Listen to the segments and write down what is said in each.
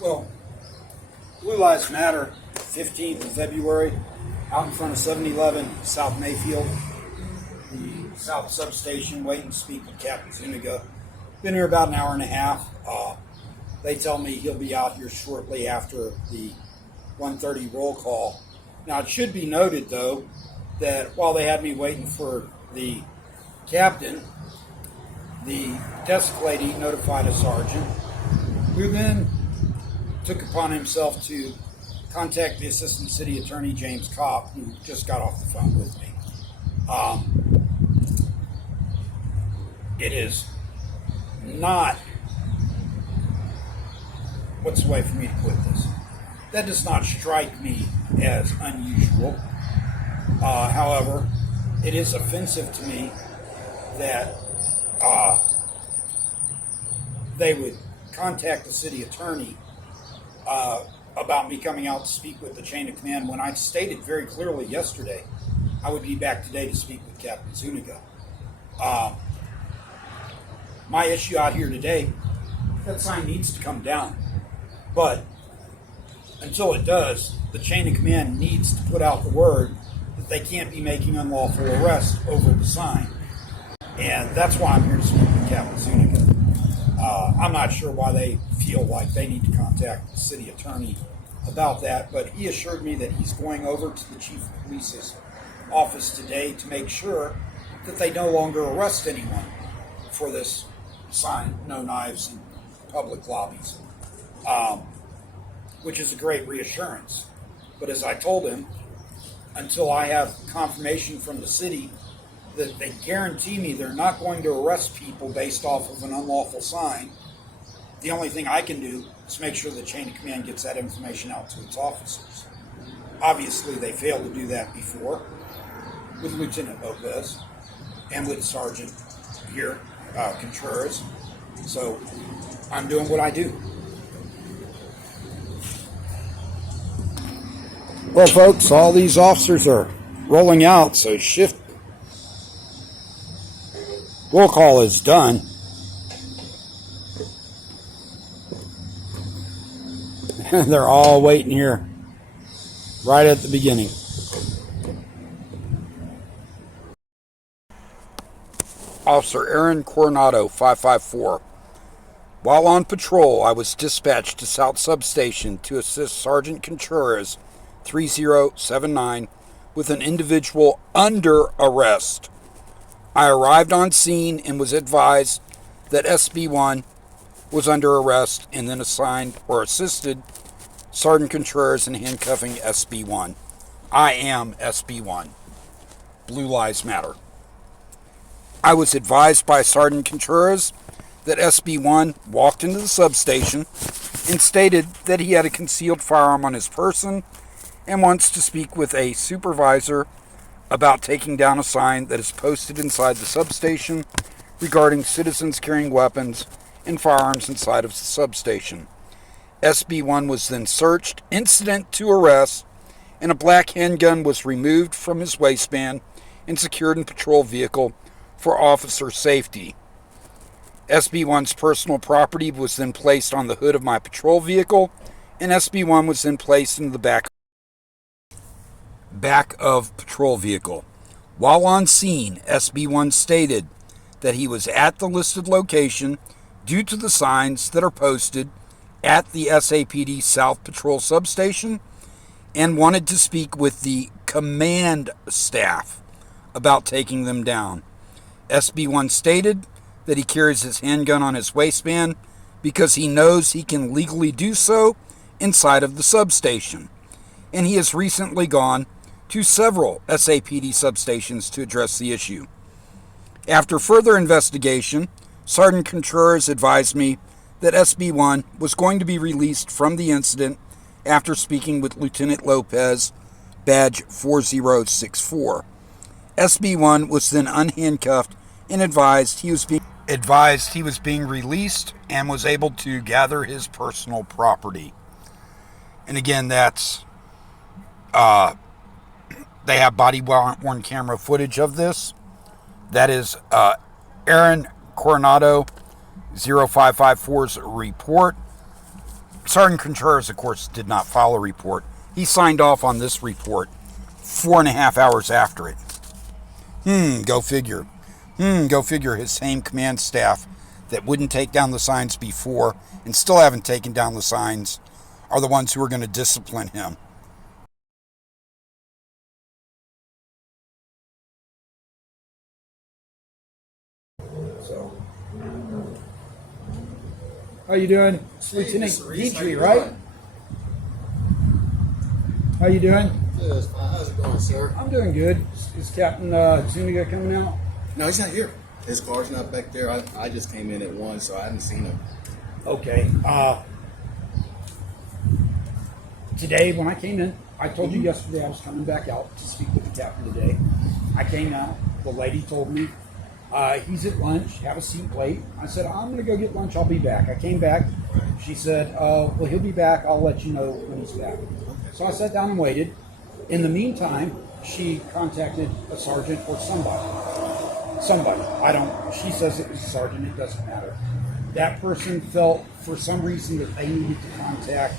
Well, Blue Lives Matter, 15th of February, out in front of 7-Eleven, South Mayfield, the South Substation, waiting to speak with Captain Zuniga. Been here about an hour and a half. They tell me he'll be out here shortly after the 1:30 roll call. Now, it should be noted, though, that while they had me waiting for the captain, the desk lady notified a sergeant, who then took upon himself to contact the Assistant City Attorney, James Kopp, who just got off the phone with me. It is not, what's the way for me to put this? That does not strike me as unusual. However, it is offensive to me that they would contact the city attorney about me coming out to speak with the chain of command when I stated very clearly yesterday I would be back today to speak with Captain Zuniga. My issue out here today, that sign needs to come down. But until it does, the chain of command needs to put out the word that they can't be making unlawful arrests over the sign. And that's why I'm here to speak with Captain Zuniga. I'm not sure why they feel like they need to contact the city attorney about that, but he assured me that he's going over to the chief of police's office today to make sure that they no longer arrest anyone for this sign, no knives in public lobbies, which is a great reassurance. But as I told him, until I have confirmation from the city that they guarantee me they're not going to arrest people based off of an unlawful sign, the only thing I can do is make sure the chain of command gets that information out to its officers. Obviously, they failed to do that before with Lieutenant Lopez and with Sergeant here, Contreras. So I'm doing what I do. Well, folks, all these officers are rolling out, so shift roll call is done. They're all waiting here right at the beginning. Officer Aaron Coronado, 554. While on patrol, I was dispatched to South Substation to assist Sergeant Contreras, 3079, with an individual under arrest. I arrived on scene and was advised that SB1 was under arrest, and then assigned or assisted Sergeant Contreras in handcuffing SB1. I am SB1. Blue Lives Matter. I was advised by Sergeant Contreras that SB1 walked into the substation and stated that he had a concealed firearm on his person and wants to speak with a supervisor about taking down a sign that is posted inside the substation regarding citizens carrying weapons and firearms inside of the substation. SB1 was then searched, incident to arrest, and a black handgun was removed from his waistband and secured in patrol vehicle for officer safety. SB1's personal property was then placed on the hood of my patrol vehicle, and SB1 was then placed in the back of patrol vehicle. While on scene, SB1 stated that he was at the listed location due to the signs that are posted at the SAPD South Patrol Substation and wanted to speak with the command staff about taking them down. SB1 stated that he carries his handgun on his waistband because he knows he can legally do so inside of the substation, and he has recently gone to several SAPD substations to address the issue. After further investigation, Sergeant Contreras advised me that SB1 was going to be released from the incident after speaking with Lieutenant Lopez, badge 4064. SB1 was then unhandcuffed and advised he was being released and was able to gather his personal property. And again, that's they have body-worn camera footage of this. That is Aaron Coronado 0554's report. Sergeant Contreras, of course, did not file a report. He signed off on this report 4.5 hours after it. Go figure. Go figure his same command staff that wouldn't take down the signs before and still haven't taken down the signs are the ones who are going to discipline him. So, how you doing, Lieutenant Guidry, right? How you doing? Good. How's it going, sir? I'm doing good. Is Captain Zuniga coming out? No, he's not here. His car's not back there. I just came in at 1, so I haven't seen him. Okay. Today, when I came in, I told you yesterday I was coming back out to speak with the captain today. I came out. The lady told me he's at lunch. Have a seat, wait. I said, I'm going to go get lunch. I'll be back. I came back. She said, well, he'll be back. I'll let you know when he's back. So I sat down and waited. In the meantime, she contacted a sergeant or somebody. She says it was a sergeant. It doesn't matter. That person felt for some reason that they needed to contact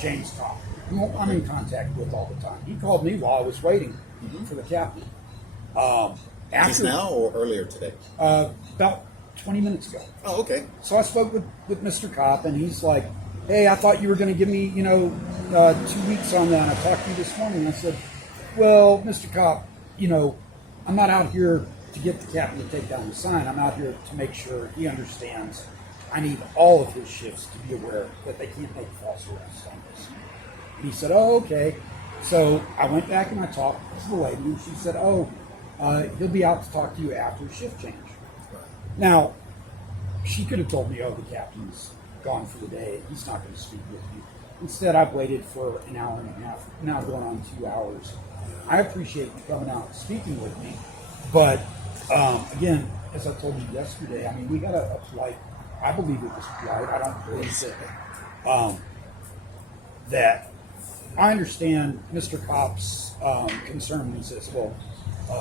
James Cobb, who I'm in contact with all the time. He called me while I was waiting for the captain. Just now or earlier today? About 20 minutes ago. Oh, okay. So I spoke with Mr. Kopp, and he's like, hey, I thought you were going to give me, 2 weeks on that. And I talked to you this morning. I said, well, Mr. Kopp, I'm not out here to get the captain to take down the sign. I'm out here to make sure he understands I need all of his shifts to be aware that they can't make false arrests on this. And he said, oh, okay. So I went back and I talked to the lady, and she said, he'll be out to talk to you after shift change. Now, she could have told me, the captain's gone for the day. He's not going to speak with you. Instead, I've waited for an hour and a half, now going on 2 hours. I appreciate you coming out and speaking with me. But, again, as I told you yesterday, we got a polite, I believe it was polite. I don't believe that I understand Mr. Kopp's concern when he says,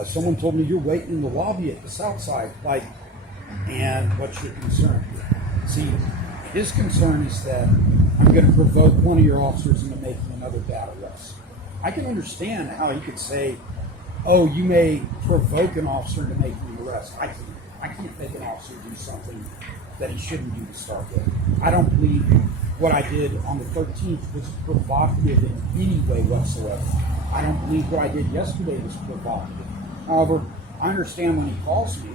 someone told me you're waiting in the lobby at the south side. And what's your concern? See, his concern is that I'm going to provoke one of your officers into making another bad arrest. I can understand how he could say, you may provoke an officer to make an arrest. I can't make an officer do something that he shouldn't do to start with. I don't believe what I did on the 13th was provocative in any way whatsoever. I don't believe what I did yesterday was provocative. However, I understand when he calls me,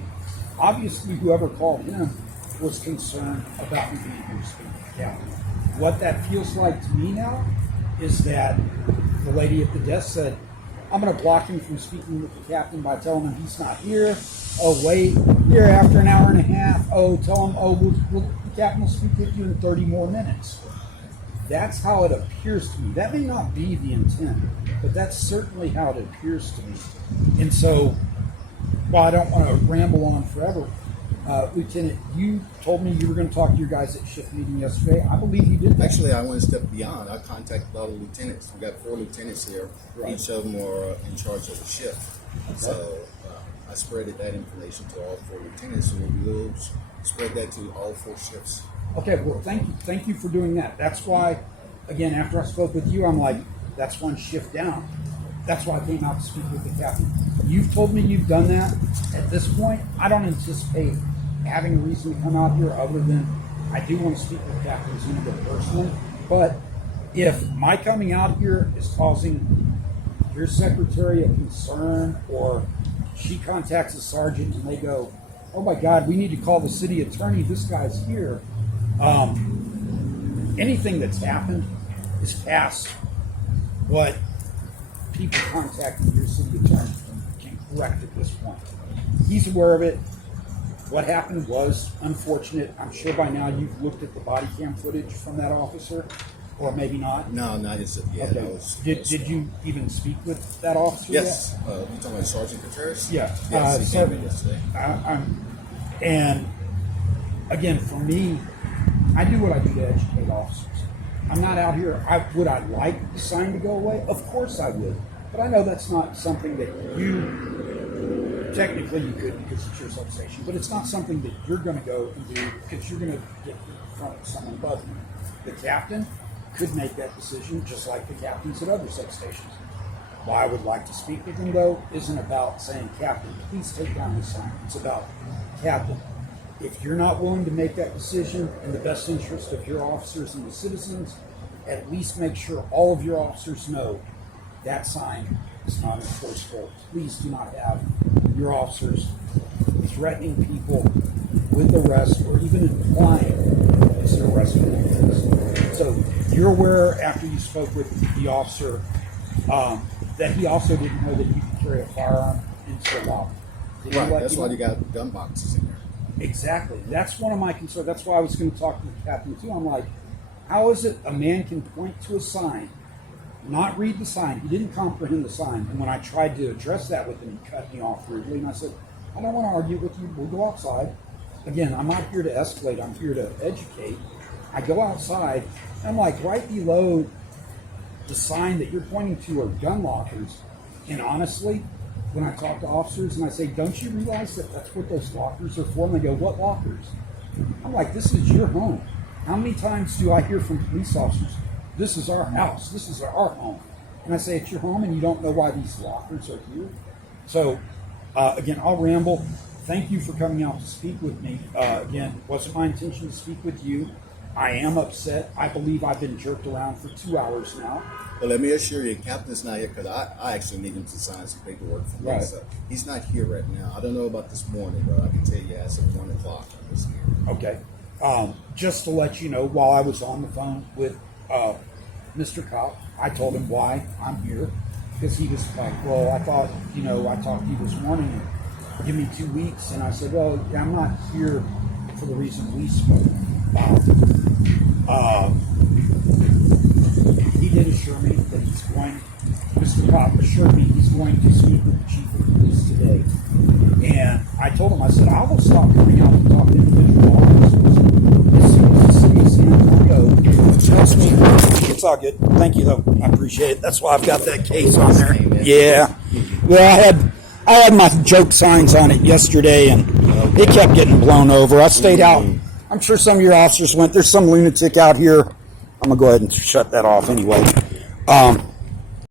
obviously whoever called him was concerned about me being here to speak to the captain. What that feels like to me now is that the lady at the desk said, I'm going to block him from speaking with the captain by telling him he's not here. Wait, here after an hour and a half. Tell him, the captain will speak with you in 30 more minutes. That's how it appears to me. That may not be the intent, but that's certainly how it appears to me. And so, while I don't want to ramble on forever, Lieutenant, you told me you were going to talk to your guys at shift meeting yesterday. I believe you did that. Actually, I went a step beyond. I contacted all the lieutenants. We got 4 lieutenants here. Right. Each of them are in charge of a shift. Okay. So I spreaded that information to all 4 lieutenants, and we will spread that to all 4 shifts. Okay, well, thank you. Thank you for doing that. That's why, again, after I spoke with you, I'm like, that's one shift down. That's why I came out to speak with the captain. You've told me you've done that. At this point, I don't anticipate having a reason to come out here other than I do want to speak with Captain Zuniga personally. But if my coming out here is causing your secretary a concern, or she contacts a sergeant and they go, oh my God, we need to call the city attorney, this guy's here. Anything that's happened is past what people contacting your city attorney can correct at this point. He's aware of it. What happened was unfortunate. I'm sure by now you've looked at the body cam footage from that officer, or maybe not. No, not yet. Okay. Did you even speak with that officer? Yes. You talking about Sergeant Contreras? Yeah. Yes, he came in yesterday. And again, for me, I do what I do to educate officers. I'm not out here. Would I like the sign to go away? Of course I would. But I know that's not something that you Technically, you could because it's your substation, but it's not something that you're going to go and do because you're going to get in front of someone above you. The captain could make that decision just like the captains at other substations. Why I would like to speak with him, though, isn't about saying, Captain, please take down the sign. It's about, Captain, if you're not willing to make that decision in the best interest of your officers and the citizens, at least make sure all of your officers know that sign is not enforceable. Please do not have your officers threatening people with arrest or even implying it's an arrest warrant. So you're aware after you spoke with the officer that he also didn't know that you could carry a firearm into the lobby. Did he Right. let That's you why know? you got gun boxes in there. Exactly. That's one of my concerns. That's why I was going to talk to the captain too. I'm like, how is it a man can point to a sign, not read the sign? He didn't comprehend the sign. And when I tried to address that with him, he cut me off rudely. And I said, I don't want to argue with you. We'll go outside. Again, I'm not here to escalate. I'm here to educate. I go outside. And I'm like, right below the sign that you're pointing to are gun lockers. And honestly, when I talk to officers and I say, don't you realize that that's what those lockers are for? And they go, what lockers? I'm like, this is your home. How many times do I hear from police officers, this is our house, this is our home? And I say, it's your home and you don't know why these lockers are here? So, again, I'll ramble. Thank you for coming out to speak with me. Again, it wasn't my intention to speak with you. I am upset. I believe I've been jerked around for 2 hours now. But let me assure you, Captain's not here because I actually need him to sign some paperwork for me. Right. So he's not here right now. I don't know about this morning, but I can tell you as of 1 o'clock I was here. Okay. Just to let you know, while I was on the phone with Mr. Kopp, I told him why I'm here. Because he was like, well, I thought, I talked to you this morning. Give me 2 weeks. And I said, well, I'm not here for the reason we spoke. He did assure me that he's going, Mr. Kopp assured me he's going to speak with the chief of police today. And I told him, I said, I will stop coming out and talk to individual officers as soon as the city of San Antonio tells me. It's all good. Thank you, though. I appreciate it. That's why I've got that case on there. Yeah. Well, I had my joke signs on it yesterday, and it kept getting blown over. I stayed out. I'm sure some of your officers went. There's some lunatic out here. I'm going to go ahead and shut that off anyway.